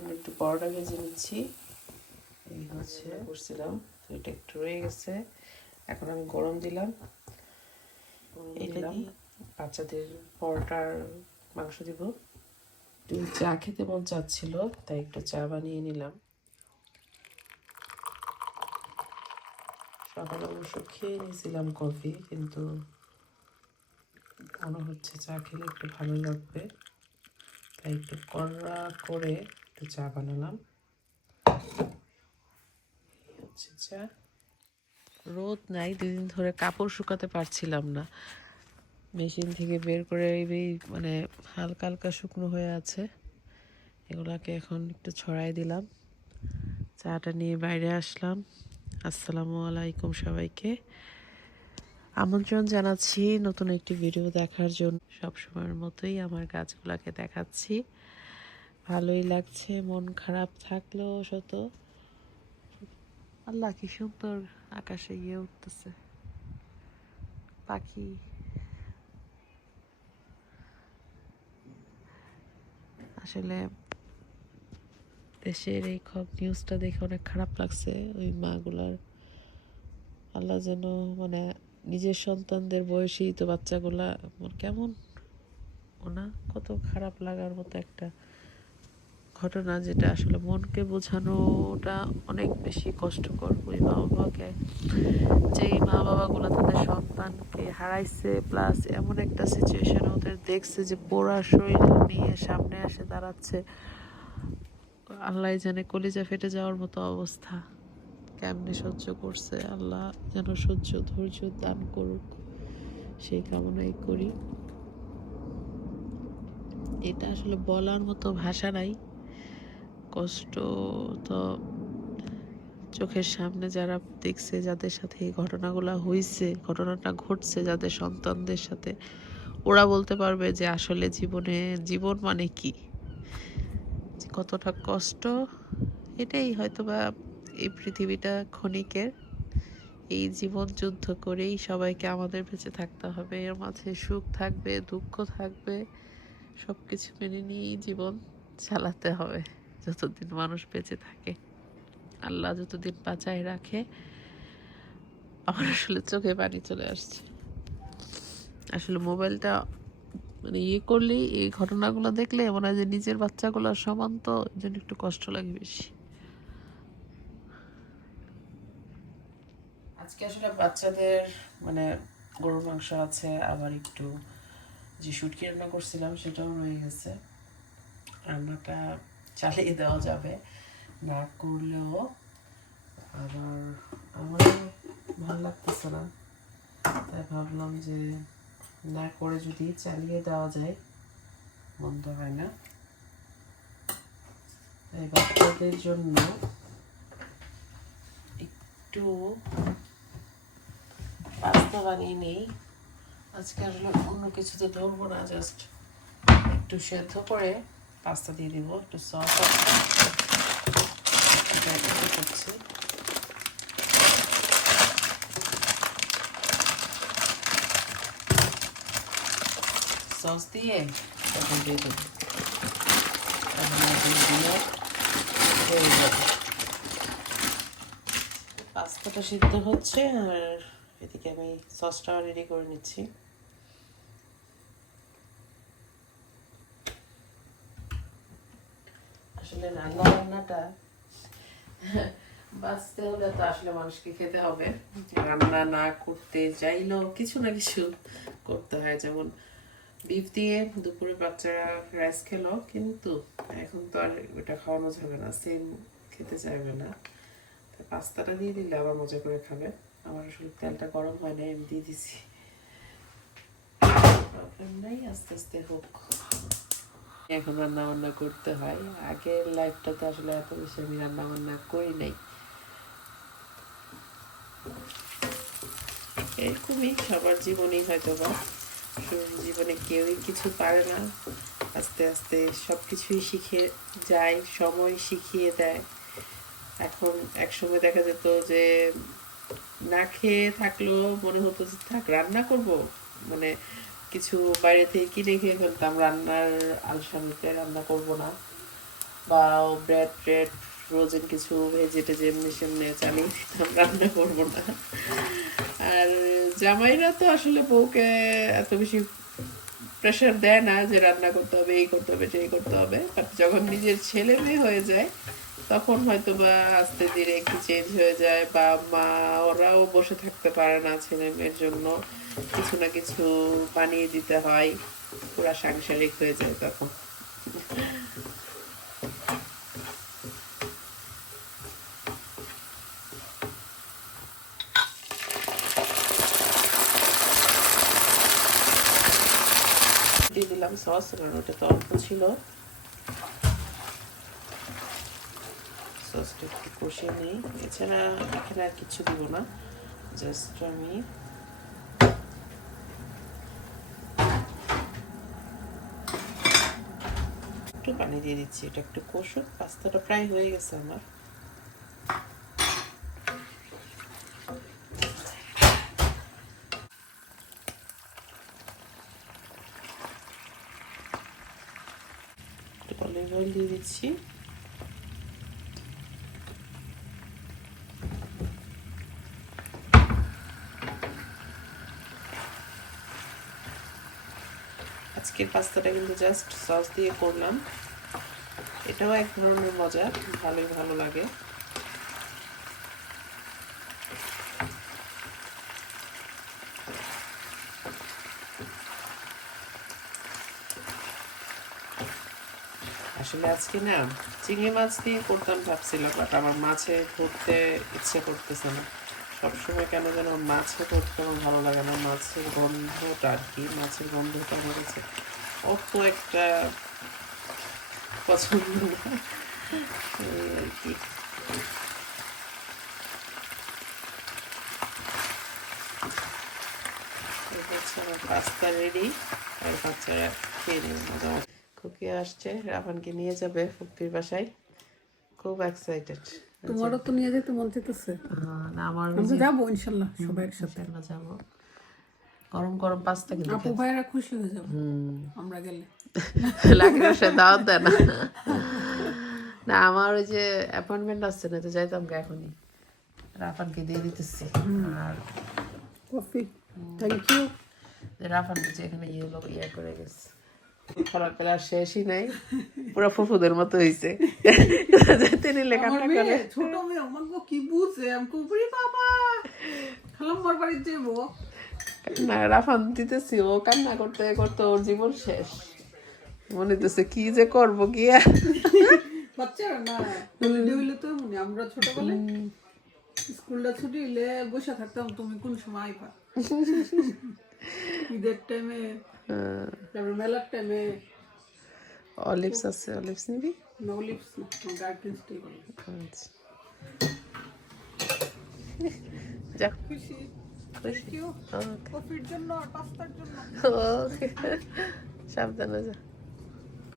জন্য একটু পরোটা ভেজে নিচ্ছি। এই হচ্ছে। করছিলাম তো এটা একটু রয়ে গেছে। এখন আমি গরম দিলাম। বাচ্চাদের পরোটার মাংস দিব? একটু চা খেতে মন চাচ্ছিল তাই একটু চা বানিয়ে নিলাম। সকালে অবশ্য খেয়ে নিয়েছিলাম কফি কিন্তু মনে হচ্ছে চা খেলে একটু ভালো লাগবে। তাই একটু কড়া করে একটু চা বানালাম। চা। রোদ নাই, দুদিন ধরে কাপড় শুকাতে পারছিলাম না। মেশিন থেকে বের করে এই মানে হালকা হালকা শুকনো হয়ে আছে। এগুলাকে এখন একটু ছড়াই দিলাম। চাটা নিয়ে বাইরে আসলাম। আসসালামু আলাইকুম সবাইকে। আমন্ত্রণ জানাচ্ছি নতুন একটি ভিডিও দেখার জন্য। সবসময়ের মতোই আমার গাছগুলাকে দেখাচ্ছি। ভালোই লাগছে, মন খারাপ থাকলেও শত আল্লাহ কি সুন্দর আকাশে গিয়ে উঠতেছে। পাখি। আসলে দেশের এই খব নিউজটা দেখে অনেক খারাপ লাগছে, ওই মাগুলার। আল্লাহ যেন মানে নিজের সন্তানদের বয়সী তো বাচ্চাগুলা, কেমন ওনা? কত খারাপ লাগার মতো একটা ঘটনা যেটা আসলে মনকে বোঝানোটা অনেক বেশি কষ্টকর। ওই মা বাবাকে যেই মা বাবাগুলো তাদের সন্তানকে হারাইছে প্লাস এমন একটা সিচুয়েশন ওদের দেখছে যে পোড়া শরীর নিয়ে সামনে আসে দাঁড়াচ্ছে। আল্লাহ জানে কলিজা ফেটে যাওয়ার মতো অবস্থা। কেমনে সহ্য করছে আল্লাহ যেন সহ্য, ধৈর্য দান করুক। সেই কামনাই করি। এটা আসলে বলার মতো ভাষা নাই। কষ্ট তো চোখের সামনে যারা দেখছে, যাদের সাথে এই ঘটনাগুলো হয়েছে ঘটনাটা ঘটছে, যাদের সন্তানদের সাথে, ওরা বলতে পারবে যে আসলে জীবনে, জীবন মানে কি? কতটা কষ্ট? এটাই হয়তো বা এই পৃথিবীটা ক্ষণিকের। এই জীবন যুদ্ধ করেই সবাইকে আমাদের বেঁচে থাকতে হবে। এর মাঝে সুখ থাকবে, দুঃখ থাকবে সব কিছু মেনে নিয়েই জীবন চালাতে হবে। যতদিন মানুষ বেঁচে থাকে, আল্লাহ যতদিন বাঁচায় রাখে, আমার আসলে চোখে পানি চলে আসছে। আসলে মোবাইলটা মানে ইয়ে করলেই এই ঘটনাগুলো দেখলে মনে হয় যে নিজের বাচ্চাগুলোর সমান তো জন্য একটু কষ্ট লাগে বেশি। আজকে আসলে বাচ্চাদের মানে গরুর মাংস আছে, আবার একটু যে শুটকি রান্না করছিলাম সেটাও রয়ে গেছে। রান্নাটা চালিয়ে দেওয়া যাবে। না করলেও আবার আমারও ভালো লাগতেছে না। তাই ভাবলাম যে না করে যদি চালিয়ে দেওয়া যায়, মন্দ হয় না। তাই বাচ্চাদের জন্য একটু পাস্তা বানিয়ে নেই। আজকে আসলে অন্য কিছুতে ধরবো না জাস্ট একটু সেদ্ধ করে পাস্তা দিয়ে দিব, একটু সস করছি। সস দিয়ে তখন দিয়ে দেবো। তখন দিয়ে হয়ে যাবে। পাস্তাটা সিদ্ধ হচ্ছে আর এদিকে আমি সসটা রেডি করে নিচ্ছি। আসলে রান্না বান্নাটা, বাঁচতে হলে তো আসলে মানুষকে খেতে হবে। রান্না না করতে চাইলেও কিছু না কিছু করতে হয়। যেমন বিফ দিয়ে দুপুরে বাচ্চারা রাইস খেলো, কিন্তু এখন তো আর ওটা খাওয়ানো যাবে না সেম খেতে চাইবে না। পাস্তাটা দিয়ে দিলে আবার মজা করে খাবে। আমার আসলে তেলটা গরম হয় না আমি দিয়ে দিছি। প্রবলেম নাই, আস্তে আস্তে হোক। এখন রান্না বান্না করতে হয়। আগের লাইফটাতে আসলে এত বেশি আমি রান্না বান্না করি নাই। এরকমই সবার জীবনেই হয়তো বা জীবনে কেউই কিছু পারে না। আস্তে আস্তে সব কিছুই শিখে যায়, সময় শিখিয়ে দেয়। এখন এক সময় দেখা যেত যে না খেয়ে থাকলেও মনে হতো যে, থাক, রান্না করব। মানে কিছু বাইরে থেকে কিনে খেয়ে ফেলতাম। রান্নার আলসামিতে রান্না করব না। বা ব্রেড, ট্রেড, ফ্রোজেন কিছু ভেজে টেজে এমনি সেমনি চালিয়ে দিতাম, রান্না করব না। আর জামাইরা তো আসলে বউকে এত বেশি প্রেশার দেয় না যে রান্না করতে হবে, এই করতে হবে, সেই করতে হবে। বাট যখন নিজের ছেলে মেয়ে হয়ে যায়, তখন হয়তো বা আস্তে ধীরে একটু চেঞ্জ হয়ে যায় বা মা ওরাও বসে থাকতে পারে না ছেলে মেয়ের জন্য। কিছু না কিছু বানিয়ে দিতে হয়, পুরা সাংসারিক হয়ে যায় তখন। দিয়ে দিলাম সস, কারণ ওটা তো অল্প ছিল। সসটা একটু কষিয়ে নিই। এছাড়া এখানে আর কিছু দিব না, জাস্ট আমি একটু পানি দিয়ে দিচ্ছি, এটা একটু কষুক, পাস্তাটা প্রায় হয়ে গেছে আমার। একটু অলিভ অয়েল দিয়ে দিচ্ছি। আজকের পাস্তাটা কিন্তু জাস্ট সস দিয়ে করলাম। এটাও এক ধরনের মজা, ভালোই ভালো লাগে। আসলে আজকে না, চিংড়ি মাছ দিয়ে করতাম ভাবছিলাম বাট আমার মাছে করতে ইচ্ছে করতেছে না। সবসময় কেন যেন মাছে করতে আমার ভালো লাগে না? মাছের গন্ধটা আর কি মাছের গন্ধটা আমার কাছে অত একটা পছন্দ না। আর কি পাস্তা রেডি আর বাচ্চারা খেয়ে নেবে খুকি আসছে রাফানকে নিয়ে যাবে ফুপির বাসায়। খুব এক্সাইটেড তোমারও তো নিয়ে যেতে মন না আমার আমরা যাব ইনশাল্লাহ সবাই একসাথে। যাব। গরম গরম পাস্তা কিন্তু আপু ভাইরা খুশি হয়ে যাবে। আমরা গেলে। লাগে সে দাওয়াত দেয় না। না আমার ওই যে অ্যাপয়েন্টমেন্ট আসছে না তো যাইতাম গে এখনই। রাফানকে দিয়ে দিতেছি। আর কফি। থ্যাংক ইউ রাফান বুঝে এখানে ইয়ে লোক ইয়ে করে গেছে। আর শেষই নাই। পুরো ফুফুদের মতো হয়েছে আমার কান্না করে ছোট মেয়ে আমার গো কি বুঝে? আমি কুপুরি বাবা! খালাম্মার বাড়ি যাব না রাফান দিতেছি ও কান্না করতে করতে ওর জীবন শেষ। মনে হইতেছে কি যে করব কি বাচ্চারা না হইলে তো মনে আমরা ছোটবেলায় স্কুলটা ছুটি হইলে বসে থাকতাম তুমি কোন সময় আইবা? ঈদের টাইমে তারপর মেলার টাইমে অলিভস আছে অলিভস নিবি নো লিপস না গার্ডেন স্টে করি আচ্ছা যাক খুশি খুশি কিউ ওকে কফির জন্য আর পাস্তার জন্য ওকে সাবধানে যা